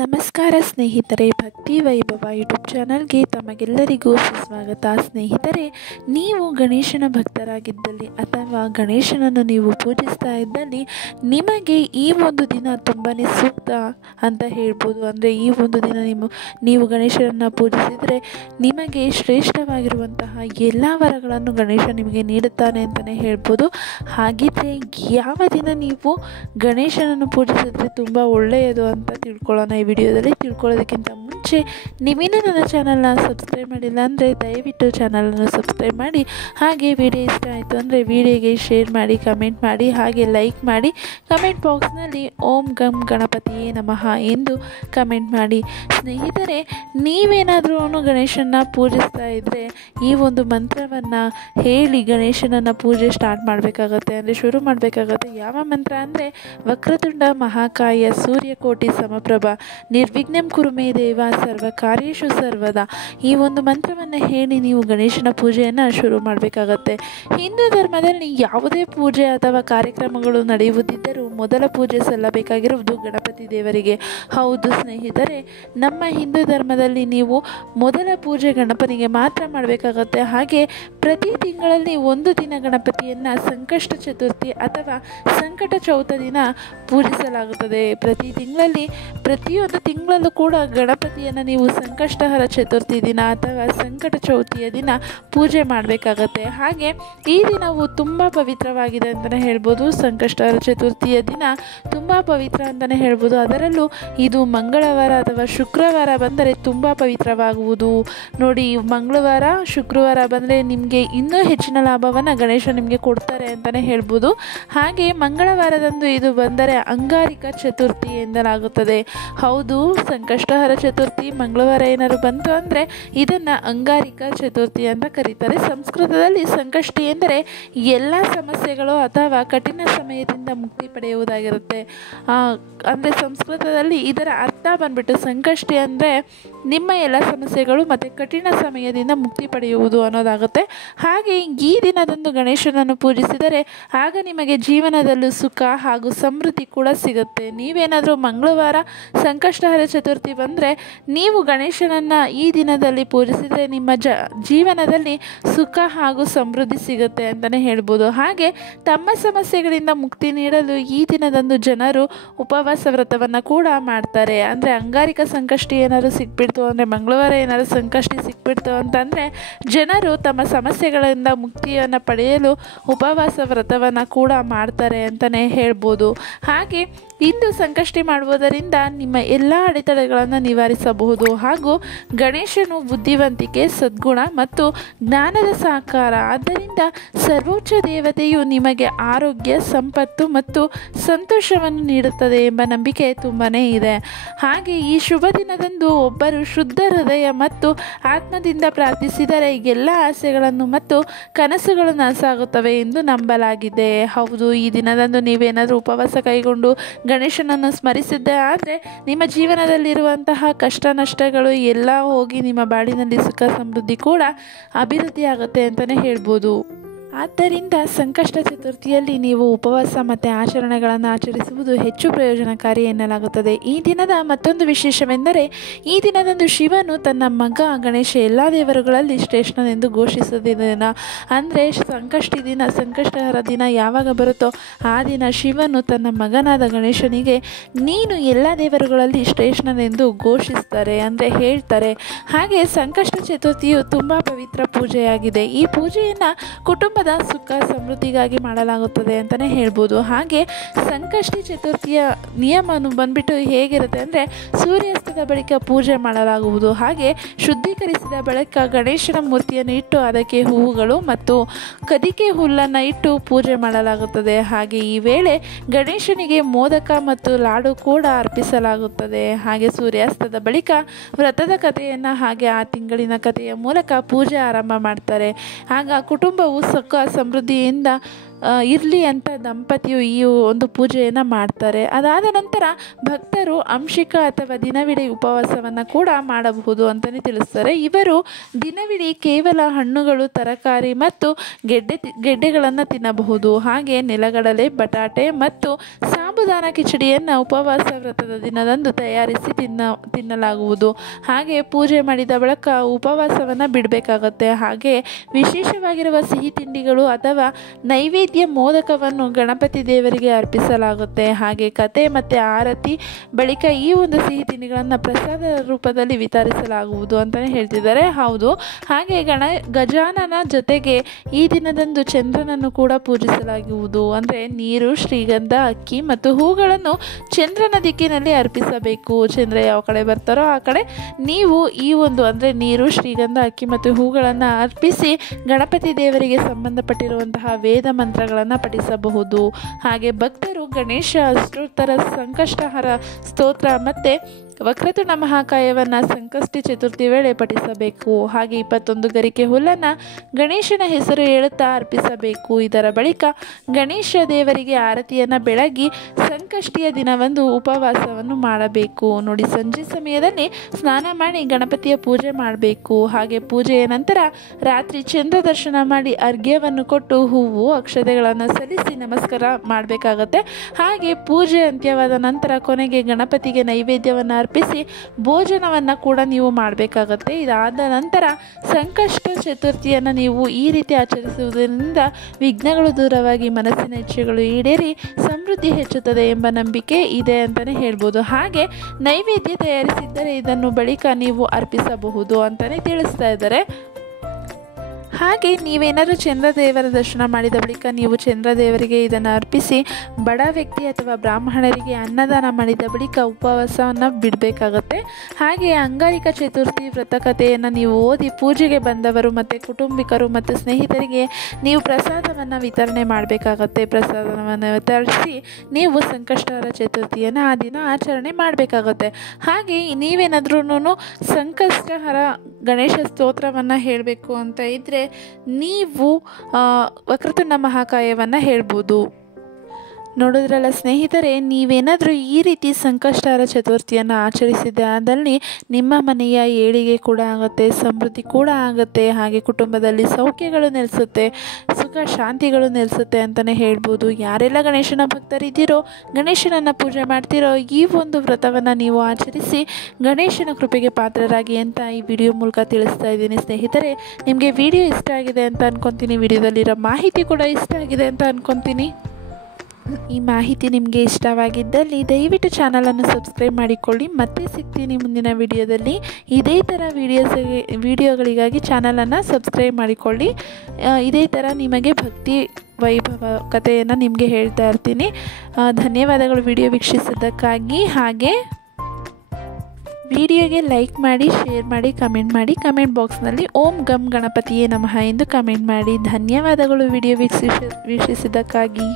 ನಮಸ್ಕಾರ ಸ್ನೇಹಿತರೆ, ಭಕ್ತಿ ವೈಭವ ಯೂಟ್ಯೂಬ್ ಚಾನಲ್ಗೆ ತಮಗೆಲ್ಲರಿಗೂ ಸುಸ್ವಾಗತ. ಸ್ನೇಹಿತರೆ, ನೀವು ಗಣೇಶನ ಭಕ್ತರಾಗಿದ್ದಲ್ಲಿ ಅಥವಾ ಗಣೇಶನನ್ನು ನೀವು ಪೂಜಿಸ್ತಾ ಇದ್ದಲ್ಲಿ ನಿಮಗೆ ಈ ಒಂದು ದಿನ ತುಂಬಾ ಸೂಕ್ತ ಅಂತ ಹೇಳ್ಬೋದು. ಅಂದರೆ ಈ ಒಂದು ದಿನ ನೀವು ಗಣೇಶನನ್ನು ಪೂಜಿಸಿದರೆ ನಿಮಗೆ ಶ್ರೇಷ್ಠವಾಗಿರುವಂತಹ ಎಲ್ಲ ವರಗಳನ್ನು ಗಣೇಶ ನಿಮಗೆ ನೀಡುತ್ತಾನೆ ಅಂತಲೇ ಹೇಳ್ಬೋದು. ಹಾಗಿದ್ದರೆ ಯಾವ ದಿನ ನೀವು ಗಣೇಶನನ್ನು ಪೂಜಿಸಿದರೆ ತುಂಬ ಒಳ್ಳೆಯದು ಅಂತ ತಿಳ್ಕೊಳ್ಳೋಣ. ಈ ವಿಡಿಯೋದಲ್ಲಿ ತಿಳ್ಕೊಳ್ಳೋದಕ್ಕಿಂತ ಮುಂಚೆ ನೀವೇನು ನನ್ನ ಚಾನಲ್ನ ಸಬ್ಸ್ಕ್ರೈಬ್ ಮಾಡಿಲ್ಲ ಅಂದರೆ ದಯವಿಟ್ಟು ಚಾನಲನ್ನು ಸಬ್ಸ್ಕ್ರೈಬ್ ಮಾಡಿ. ಹಾಗೆ ವಿಡಿಯೋ ಇಷ್ಟ ಆಯಿತು ಅಂದರೆ ವಿಡಿಯೋಗೆ ಶೇರ್ ಮಾಡಿ, ಕಮೆಂಟ್ ಮಾಡಿ, ಹಾಗೆ ಲೈಕ್ ಮಾಡಿ. ಕಮೆಂಟ್ ಬಾಕ್ಸ್ನಲ್ಲಿ ಓಂ ಗಂ ಗಣಪತಿಯೇ ನಮಃ ಎಂದು ಕಮೆಂಟ್ ಮಾಡಿ. ಸ್ನೇಹಿತರೆ, ನೀವೇನಾದರೂ ಗಣೇಶನ ಪೂಜಿಸ್ತಾ ಇದ್ದರೆ ಈ ಒಂದು ಮಂತ್ರವನ್ನು ಹೇಳಿ ಗಣೇಶನನ್ನು ಪೂಜೆ ಸ್ಟಾರ್ಟ್ ಮಾಡಬೇಕಾಗತ್ತೆ, ಅಂದರೆ ಶುರು ಮಾಡಬೇಕಾಗತ್ತೆ. ಯಾವ ಮಂತ್ರ ಅಂದರೆ ವಕ್ರತುಂಡ ಮಹಾಕಾಯ ಸೂರ್ಯಕೋಟಿ ಸಮಪ್ರಭ ನಿರ್ವಿಘ್ನಂ ಕುರು ಮೇ ದೇವ ಸರ್ವ ಕಾರ್ಯೇಷು ಸರ್ವದಾ. ಈ ಒಂದು ಮಂತ್ರವನ್ನು ಹೇಳಿ ನೀವು ಗಣೇಶನ ಪೂಜೆಯನ್ನು ಶುರು ಮಾಡಬೇಕಾಗತ್ತೆ. ಹಿಂದೂ ಧರ್ಮದಲ್ಲಿ ಯಾವುದೇ ಪೂಜೆ ಅಥವಾ ಕಾರ್ಯಕ್ರಮಗಳು ನಡೆಯುವುದಿದ್ದರೂ ಮೊದಲ ಪೂಜೆ ಸಲ್ಲಬೇಕಾಗಿರುವುದು ಗಣಪತಿ ದೇವರಿಗೆ. ಹೌದು ಸ್ನೇಹಿತರೆ, ನಮ್ಮ ಹಿಂದೂ ಧರ್ಮದಲ್ಲಿ ನೀವು ಮೊದಲ ಪೂಜೆ ಗಣಪನಿಗೆ ಮಾತ್ರ ಮಾಡಬೇಕಾಗತ್ತೆ. ಹಾಗೆ ಪ್ರತಿ ತಿಂಗಳಲ್ಲಿ ಒಂದು ದಿನ ಗಣಪತಿಯನ್ನು ಸಂಕಷ್ಟ ಚತುರ್ಥಿ ಅಥವಾ ಸಂಕಟ ಚೌತ ದಿನ ಪೂಜಿಸಲಾಗುತ್ತದೆ. ಪ್ರತಿಯೊಂದು ತಿಂಗಳಲ್ಲೂ ಕೂಡ ಗಣಪತಿಯನ್ನು ನೀವು ಸಂಕಷ್ಟಹರ ಚತುರ್ಥಿ ದಿನ ಅಥವಾ ಸಂಕಟ ಚೌತಿಯ ದಿನ ಪೂಜೆ ಮಾಡಬೇಕಾಗತ್ತೆ. ಹಾಗೆ ಈ ದಿನವು ತುಂಬ ಪವಿತ್ರವಾಗಿದೆ ಅಂತಲೇ ಹೇಳ್ಬೋದು. ಸಂಕಷ್ಟಹರ ಚತುರ್ಥಿಯ ದಿನ ತುಂಬ ಪವಿತ್ರ ಅಂತಲೇ ಹೇಳ್ಬೋದು. ಅದರಲ್ಲೂ ಇದು ಮಂಗಳವಾರ ಅಥವಾ ಶುಕ್ರವಾರ ಬಂದರೆ ತುಂಬ ಪವಿತ್ರವಾಗುವುದು. ನೋಡಿ, ಮಂಗಳವಾರ ಶುಕ್ರವಾರ ಬಂದರೆ ನಿಮಗೆ ಇನ್ನೂ ಹೆಚ್ಚಿನ ಲಾಭವನ್ನು ಗಣೇಶ ನಿಮಗೆ ಕೊಡ್ತಾರೆ ಅಂತಲೇ ಹೇಳ್ಬೋದು. ಹಾಗೆ ಮಂಗಳವಾರದಂದು ಇದು ಬಂದರೆ ಅಂಗಾರಿಕ ಚತುರ್ಥಿ ಎಂದಲಾಗುತ್ತದೆ. ಹೌದು, ಸಂಕಷ್ಟಹರ ಚತುರ್ಥಿ ಮಂಗಳವಾರ ಏನಾದ್ರು ಬಂತು ಅಂದರೆ ಇದನ್ನು ಅಂಗಾರಿಕ ಚತುರ್ಥಿ ಅಂತ ಕರೀತಾರೆ. ಸಂಸ್ಕೃತದಲ್ಲಿ ಸಂಕಷ್ಟಿ ಎಂದರೆ ಎಲ್ಲ ಸಮಸ್ಯೆಗಳು ಅಥವಾ ಕಠಿಣ ಸಮಯದಿಂದ ಮುಕ್ತಿ ಪಡೆಯುವುದಾಗಿರುತ್ತೆ. ಅಂದರೆ ಸಂಸ್ಕೃತದಲ್ಲಿ ಇದರ ಅರ್ಥ ಬಂದ್ಬಿಟ್ಟು ಸಂಕಷ್ಟಿ ಅಂದರೆ ನಿಮ್ಮ ಎಲ್ಲ ಸಮಸ್ಯೆಗಳು ಮತ್ತು ಕಠಿಣ ಸಮಯದಿಂದ ಮುಕ್ತಿ ಪಡೆಯುವುದು ಅನ್ನೋದಾಗುತ್ತೆ. ಹಾಗೆ ಈ ದಿನದಂದು ಗಣೇಶನನ್ನು ಪೂಜಿಸಿದರೆ ಆಗ ನಿಮಗೆ ಜೀವನದಲ್ಲೂ ಸುಖ ಹಾಗೂ ಸಮೃದ್ಧಿ ಕೂಡ ಸಿಗುತ್ತೆ. ನೀವೇನಾದರೂ ಮಂಗಳವಾರ ಸಂಕಷ್ಟಹರ ಚತುರ್ಥಿ ಬಂದರೆ ನೀವು ಗಣೇಶನನ್ನು ಈ ದಿನದಲ್ಲಿ ಪೂಜಿಸಿದರೆ ನಿಮ್ಮ ಜೀವನದಲ್ಲಿ ಸುಖ ಹಾಗೂ ಸಮೃದ್ಧಿ ಸಿಗುತ್ತೆ ಅಂತಲೇ ಹೇಳ್ಬೋದು. ಹಾಗೆ ತಮ್ಮ ಸಮಸ್ಯೆಗಳಿಂದ ಮುಕ್ತಿ ನೀಡಲು ಈ ದಿನದಂದು ಜನರು ಉಪವಾಸ ವ್ರತವನ್ನು ಕೂಡ ಮಾಡ್ತಾರೆ. ಅಂದರೆ ಅಂಗಾರಿಕ ಸಂಕಷ್ಟಿ ಏನಾದರೂ ಸಿಕ್ಬಿಡ್ತು ಅಂದರೆ ಮಂಗಳವಾರ ಏನಾದರೂ ಸಂಕಷ್ಟಿ ಸಿಕ್ಬಿಡ್ತು ಅಂತಂದರೆ ಜನರು ತಮ್ಮ ಸಮಸ್ಯೆಗಳಿಂದ ಮುಕ್ತಿಯನ್ನು ಪಡೆಯಲು ಉಪವಾಸ ವ್ರತವನ್ನು ಕೂಡ ಮಾಡ್ತಾರೆ ಅಂತಲೇ ಹೇಳ್ಬೋದು. ಹಾಗೆ ಇಂದು ಸಂಕಷ್ಟಿ ಮಾಡುವುದರಿಂದ ನಿಮ್ಮ ಎಲ್ಲ ಅಡೆತಡೆಗಳನ್ನು ನಿವಾರಿಸಬಹುದು. ಹಾಗೂ ಗಣೇಶನು ಬುದ್ಧಿವಂತಿಕೆ, ಸದ್ಗುಣ ಮತ್ತು ಜ್ಞಾನದ ಸಾಕಾರ. ಆದ್ದರಿಂದ ಸರ್ವೋಚ್ಚ ದೇವತೆಯು ನಿಮಗೆ ಆರೋಗ್ಯ, ಸಂಪತ್ತು ಮತ್ತು ಸಂತೋಷವನ್ನು ನೀಡುತ್ತದೆ ಎಂಬ ನಂಬಿಕೆ ತುಂಬಾ ಇದೆ. ಹಾಗೆ ಈ ಶುಭ ದಿನದಂದು ಒಬ್ಬರು ಶುದ್ಧ ಹೃದಯ ಮತ್ತು ಆತ್ಮದಿಂದ ಪ್ರಾರ್ಥಿಸಿದರೆ ಎಲ್ಲ ಆಸೆಗಳನ್ನು ಮತ್ತು ಕನಸುಗಳು ನನಸಾಗುತ್ತವೆ ಎಂದು ನಂಬಲಾಗಿದೆ. ಹೌದು, ಈ ದಿನದಂದು ನೀವೇನಾದರೂ ಉಪವಾಸ ಕೈಗೊಂಡು ಗಣೇಶನನ್ನು ಸ್ಮರಿಸಿದ್ದೆ ಆದರೆ ನಿಮ್ಮ ಜೀವನದಲ್ಲಿರುವಂತಹ ಕಷ್ಟ ನಷ್ಟಗಳು ಎಲ್ಲ ಹೋಗಿ ನಿಮ್ಮ ಬಾಳಿನಲ್ಲಿ ಸುಖ ಸಮೃದ್ಧಿ ಕೂಡ ಅಭಿವೃದ್ಧಿ ಆಗುತ್ತೆ ಅಂತಲೇ ಹೇಳ್ಬೋದು. ಆದ್ದರಿಂದ ಸಂಕಷ್ಟ ಚತುರ್ಥಿಯಲ್ಲಿ ನೀವು ಉಪವಾಸ ಮತ್ತು ಆಚರಣೆಗಳನ್ನು ಆಚರಿಸುವುದು ಹೆಚ್ಚು ಪ್ರಯೋಜನಕಾರಿ ಎನ್ನಲಾಗುತ್ತದೆ. ಈ ದಿನದ ಮತ್ತೊಂದು ವಿಶೇಷವೆಂದರೆ ಈ ದಿನದಂದು ಶಿವನು ತನ್ನ ಮಗ ಗಣೇಶ ಎಲ್ಲ ದೇವರುಗಳಲ್ಲಿ ಶ್ರೇಷ್ಠನೆಂದು ಘೋಷಿಸಿದ ದಿನ. ಅಂದರೆ ಸಂಕಷ್ಟಹರ ದಿನ ಯಾವಾಗ ಬರುತ್ತೋ ಆ ದಿನ ಶಿವನು ತನ್ನ ಮಗನಾದ ಗಣೇಶನಿಗೆ ನೀನು ಎಲ್ಲ ದೇವರುಗಳಲ್ಲಿ ಶ್ರೇಷ್ಠನೆಂದು ಘೋಷಿಸ್ತಾರೆ, ಅಂದರೆ ಹೇಳ್ತಾರೆ. ಹಾಗೆ ಸಂಕಷ್ಟ ಚತುರ್ಥಿಯು ತುಂಬ ಪವಿತ್ರ ಪೂಜೆಯಾಗಿದೆ. ಈ ಪೂಜೆಯನ್ನು ಕುಟುಂಬದ ಸುಖ ಸಮೃದ್ಧಿಗಾಗಿ ಮಾಡಲಾಗುತ್ತದೆ ಅಂತಲೇ ಹೇಳ್ಬೋದು. ಹಾಗೆ ಸಂಕಷ್ಟಿ ಚತುರ್ಥಿಯ ನಿಯಮ ಬಂದ್ಬಿಟ್ಟು ಹೇಗಿರುತ್ತೆ ಅಂದರೆ ಸೂರ್ಯಾಸ್ತದ ಬಳಿಕ ಪೂಜೆ ಮಾಡಲಾಗುವುದು. ಹಾಗೆ ಶುದ್ಧೀಕರಿಸಿದ ಬಳಿಕ ಗಣೇಶನ ಮೂರ್ತಿಯನ್ನು ಇಟ್ಟು ಅದಕ್ಕೆ ಹೂವುಗಳು ಮತ್ತು ಕದಿಕೆ ಹುಲ್ಲನ್ನು ಇಟ್ಟು ಪೂಜೆ ಮಾಡಲಾಗುತ್ತದೆ. ಹಾಗೆ ಈ ವೇಳೆ ಗಣೇಶನಿಗೆ ಮೋದಕ ಮತ್ತು ಲಾಡು ಕೂಡ ಅರ್ಪಿಸಲಾಗುತ್ತದೆ. ಹಾಗೆ ಸೂರ್ಯಾಸ್ತದ ಬಳಿಕ ವ್ರತದ ಕಥೆಯನ್ನು ಹಾಗೆ ಆ ತಿಂಗಳಿನ ಕಥೆಯ ಮೂಲಕ ಪೂಜೆ ಆರಂಭ ಮಾಡ್ತಾರೆ. ಆಗ ಕುಟುಂಬವು ಸುಖ ಸಮೃದ್ಧಿಯಿಂದ ಇರಲಿ ಅಂತ ದಂಪತಿಯು ಈ ಒಂದು ಪೂಜೆಯನ್ನು ಮಾಡ್ತಾರೆ. ಅದಾದ ನಂತರ ಭಕ್ತರು ಅಂಶಿಕ ಅಥವಾ ದಿನವಿಡೀ ಉಪವಾಸವನ್ನು ಕೂಡ ಮಾಡಬಹುದು ಅಂತಲೇ ತಿಳಿಸ್ತಾರೆ. ಇವರು ದಿನವಿಡೀ ಕೇವಲ ಹಣ್ಣುಗಳು, ತರಕಾರಿ ಮತ್ತು ಗೆಡ್ಡೆಗಳನ್ನು ತಿನ್ನಬಹುದು. ಹಾಗೆ ನೆಲಗಡಲೆ, ಬಟಾಟೆ ಮತ್ತು ಸಾಬುದಾನ ಕಿಚಡಿಯನ್ನು ಉಪವಾಸ ವ್ರತದ ದಿನದಂದು ತಯಾರಿಸಿ ತಿನ್ನಲಾಗುವುದು. ಹಾಗೆ ಪೂಜೆ ಮಾಡಿದ ಬಳಿಕ ಉಪವಾಸವನ್ನು ಬಿಡಬೇಕಾಗತ್ತೆ. ಹಾಗೆ ವಿಶೇಷವಾಗಿರುವ ಸಿಹಿ ತಿಂಡಿಗಳು ಅಥವಾ ನೈವೇದ್ಯ ಮೋದಕವನ್ನು ಗಣಪತಿ ದೇವರಿಗೆ ಅರ್ಪಿಸಲಾಗುತ್ತೆ. ಹಾಗೆ ಕತೆ ಮತ್ತು ಆರತಿ ಬಳಿಕ ಈ ಒಂದು ಸಿಹಿ ತಿಂಡಿಗಳನ್ನು ಪ್ರಸಾದ ರೂಪದಲ್ಲಿ ವಿತರಿಸಲಾಗುವುದು ಅಂತಲೇ ಹೇಳ್ತಿದ್ದಾರೆ. ಹೌದು, ಹಾಗೆ ಗಜಾನನ ಜೊತೆಗೆ ಈ ದಿನದಂದು ಚಂದ್ರನನ್ನು ಕೂಡ ಪೂಜಿಸಲಾಗುವುದು. ಅಂದರೆ ನೀರು, ಶ್ರೀಗಂಧ, ಅಕ್ಕಿ ಮತ್ತು ಹೂಗಳನ್ನು ಚಂದ್ರನ ದಿಕ್ಕಿನಲ್ಲಿ ಅರ್ಪಿಸಬೇಕು. ಚಂದ್ರ ಯಾವ ಕಡೆ ಬರ್ತಾರೋ ಆ ಕಡೆ ನೀವು ಈ ಒಂದು ಅಂದರೆ ನೀರು, ಶ್ರೀಗಂಧ, ಅಕ್ಕಿ ಮತ್ತು ಹೂಗಳನ್ನು ಅರ್ಪಿಸಿ ಗಣಪತಿ ದೇವರಿಗೆ ಸಂಬಂಧಪಟ್ಟಿರುವಂತಹ ವೇದ ಮಂತ್ರಗಳನ್ನು ಪಠಿಸಬಹುದು. ಹಾಗೆ ಭಕ್ತರು ಗಣೇಶ ಅಷ್ಟೋತ್ತರ, ಸಂಕಷ್ಟಹರ ಸ್ತೋತ್ರ ಮತ್ತು ವಕ್ರತುಂಡ ಮಹಾಕಾಯವನ್ನು ಸಂಕಷ್ಟಿ ಚತುರ್ಥಿ ವೇಳೆ ಪಠಿಸಬೇಕು. ಹಾಗೆ 21 ಗರಿಕೆ ಹುಲ್ಲನ್ನು ಗಣೇಶನ ಹೆಸರು ಹೇಳುತ್ತಾ ಅರ್ಪಿಸಬೇಕು. ಇದರ ಬಳಿಕ ಗಣೇಶ ದೇವರಿಗೆ ಆರತಿಯನ್ನು ಬೆಳಗಿ ಸಂಕಷ್ಟಿಯ ದಿನವಂದು ಉಪವಾಸವನ್ನು ಮಾಡಬೇಕು. ನೋಡಿ, ಸಂಜೆ ಸಮಯದಲ್ಲಿ ಸ್ನಾನ ಮಾಡಿ ಗಣಪತಿಯ ಪೂಜೆ ಮಾಡಬೇಕು. ಹಾಗೆ ಪೂಜೆಯ ನಂತರ ರಾತ್ರಿ ಚಂದ್ರ ದರ್ಶನ ಮಾಡಿ ಅರ್ಘ್ಯವನ್ನು ಕೊಟ್ಟು ಹೂವು, ಅಕ್ಷತೆಗಳನ್ನು ಸಲ್ಲಿಸಿ ನಮಸ್ಕಾರ ಮಾಡಬೇಕಾಗತ್ತೆ. ಹಾಗೆ ಪೂಜೆ ಅಂತ್ಯವಾದ ನಂತರ ಕೊನೆಗೆ ಗಣಪತಿಗೆ ನೈವೇದ್ಯವನ್ನು ಅರ್ಪಿಸಿ ಭೋಜನವನ್ನು ಕೂಡ ನೀವು ಮಾಡಬೇಕಾಗತ್ತೆ. ಇದಾದ ನಂತರ ಸಂಕಷ್ಟ ಚತುರ್ಥಿಯನ್ನು ನೀವು ಈ ರೀತಿ ಆಚರಿಸುವುದರಿಂದ ವಿಘ್ನಗಳು ದೂರವಾಗಿ ಮನಸ್ಸಿನ ಇಚ್ಛೆಗಳು ಈಡೇರಿ ಸಮೃದ್ಧಿ ಹೆಚ್ಚುತ್ತದೆ ಎಂಬ ನಂಬಿಕೆ ಇದೆ ಅಂತಲೇ ಹೇಳ್ಬೋದು. ಹಾಗೆ ನೈವೇದ್ಯ ತಯಾರಿಸಿದ್ದರೆ ಇದನ್ನು ಬಳಿಕ ನೀವು ಅರ್ಪಿಸಬಹುದು ಅಂತಲೇ ತಿಳಿಸ್ತಾ ಇದ್ದಾರೆ. ಹಾಗೆ ನೀವೇನಾದರೂ ಚಂದ್ರದೇವರ ದರ್ಶನ ಮಾಡಿದ ಬಳಿಕ ನೀವು ಚಂದ್ರದೇವರಿಗೆ ಇದನ್ನು ಅರ್ಪಿಸಿ ಬಡ ವ್ಯಕ್ತಿ ಅಥವಾ ಬ್ರಾಹ್ಮಣರಿಗೆ ಅನ್ನದಾನ ಮಾಡಿದ ಬಳಿಕ ಉಪವಾಸವನ್ನು ಬಿಡಬೇಕಾಗತ್ತೆ. ಹಾಗೆ ಅಂಗಾರಿಕ ಚತುರ್ಥಿ ವ್ರತಕಥೆಯನ್ನು ನೀವು ಓದಿ ಪೂಜೆಗೆ ಬಂದವರು ಮತ್ತು ಕುಟುಂಬಿಕರು ಮತ್ತು ಸ್ನೇಹಿತರಿಗೆ ನೀವು ಪ್ರಸಾದವನ್ನು ವಿತರಣೆ ಮಾಡಬೇಕಾಗತ್ತೆ. ಪ್ರಸಾದವನ್ನು ವಿತರಿಸಿ ನೀವು ಸಂಕಷ್ಟಹರ ಚತುರ್ಥಿಯನ್ನು ಆ ದಿನ ಆಚರಣೆ ಮಾಡಬೇಕಾಗತ್ತೆ. ಹಾಗೆ ನೀವೇನಾದ್ರೂ ಸಂಕಷ್ಟಹರ ಗಣೇಶ ಸ್ತೋತ್ರವನ್ನು ಹೇಳಬೇಕು ಅಂತ ಇದ್ದರೆ ನೀವು ವಕ್ರತುಂಡ ಮಹಾಕಾಯವನ್ನು ಹೇಳ್ಬೋದು. ನೋಡಿದ್ರಲ್ಲ ಸ್ನೇಹಿತರೆ, ನೀವೇನಾದರೂ ಈ ರೀತಿ ಸಂಕಷ್ಟಹರ ಚತುರ್ಥಿಯನ್ನು ಆಚರಿಸಿದ್ದೆ ಆದಲ್ಲಿ ನಿಮ್ಮ ಮನೆಯ ಏಳಿಗೆ ಕೂಡ ಆಗುತ್ತೆ, ಸಮೃದ್ಧಿ ಕೂಡ ಆಗುತ್ತೆ. ಹಾಗೆ ಕುಟುಂಬದಲ್ಲಿ ಸೌಖ್ಯಗಳು ನೆಲೆಸುತ್ತೆ, ಸುಖ ಶಾಂತಿಗಳು ನೆಲೆಸುತ್ತೆ ಅಂತಲೇ ಹೇಳ್ಬೋದು. ಯಾರೆಲ್ಲ ಗಣೇಶನ ಭಕ್ತರಿದ್ದೀರೋ, ಗಣೇಶನನ್ನು ಪೂಜೆ ಮಾಡ್ತೀರೋ, ಈ ಒಂದು ವ್ರತವನ್ನು ನೀವು ಆಚರಿಸಿ ಗಣೇಶನ ಕೃಪೆಗೆ ಪಾತ್ರರಾಗಿ ಅಂತ ಈ ವಿಡಿಯೋ ಮೂಲಕ ತಿಳಿಸ್ತಾ ಇದ್ದೀನಿ. ಸ್ನೇಹಿತರೆ, ನಿಮಗೆ ವಿಡಿಯೋ ಇಷ್ಟ ಆಗಿದೆ ಅಂತ ಅಂದ್ಕೊತೀನಿ. ವಿಡಿಯೋದಲ್ಲಿರೋ ಮಾಹಿತಿ ಕೂಡ ಇಷ್ಟ ಆಗಿದೆ ಅಂತ ಅಂದ್ಕೊತೀನಿ. ಈ ಮಾಹಿತಿ ನಿಮಗೆ ಇಷ್ಟವಾಗಿದ್ದಲ್ಲಿ ದಯವಿಟ್ಟು ಚಾನಲನ್ನು ಸಬ್ಸ್ಕ್ರೈಬ್ ಮಾಡಿಕೊಳ್ಳಿ. ಮತ್ತೆ ಸಿಗ್ತೀನಿ ಮುಂದಿನ ವಿಡಿಯೋದಲ್ಲಿ. ಇದೇ ಥರ ವಿಡಿಯೋಗಳಿಗಾಗಿ ಚಾನಲನ್ನು ಸಬ್ಸ್ಕ್ರೈಬ್ ಮಾಡಿಕೊಳ್ಳಿ. ಇದೇ ಥರ ನಿಮಗೆ ಭಕ್ತಿ ವೈಭವ ಕಥೆಯನ್ನು ನಿಮಗೆ ಹೇಳ್ತಾ ಇರ್ತೀನಿ. ಧನ್ಯವಾದಗಳು ವಿಡಿಯೋ ವೀಕ್ಷಿಸಿದ್ದಕ್ಕಾಗಿ. ಹಾಗೆ ವಿಡಿಯೋಗೆ ಲೈಕ್ ಮಾಡಿ, ಶೇರ್ ಮಾಡಿ, ಕಮೆಂಟ್ ಮಾಡಿ. ಕಮೆಂಟ್ ಬಾಕ್ಸ್ನಲ್ಲಿ ಓಂ ಗಂ ಗಣಪತಿಯೇ ನಮಃ ಎಂದು ಕಮೆಂಟ್ ಮಾಡಿ. ಧನ್ಯವಾದಗಳು ವಿಡಿಯೋ ವೀಕ್ಷಿಸಿದ್ದಕ್ಕಾಗಿ.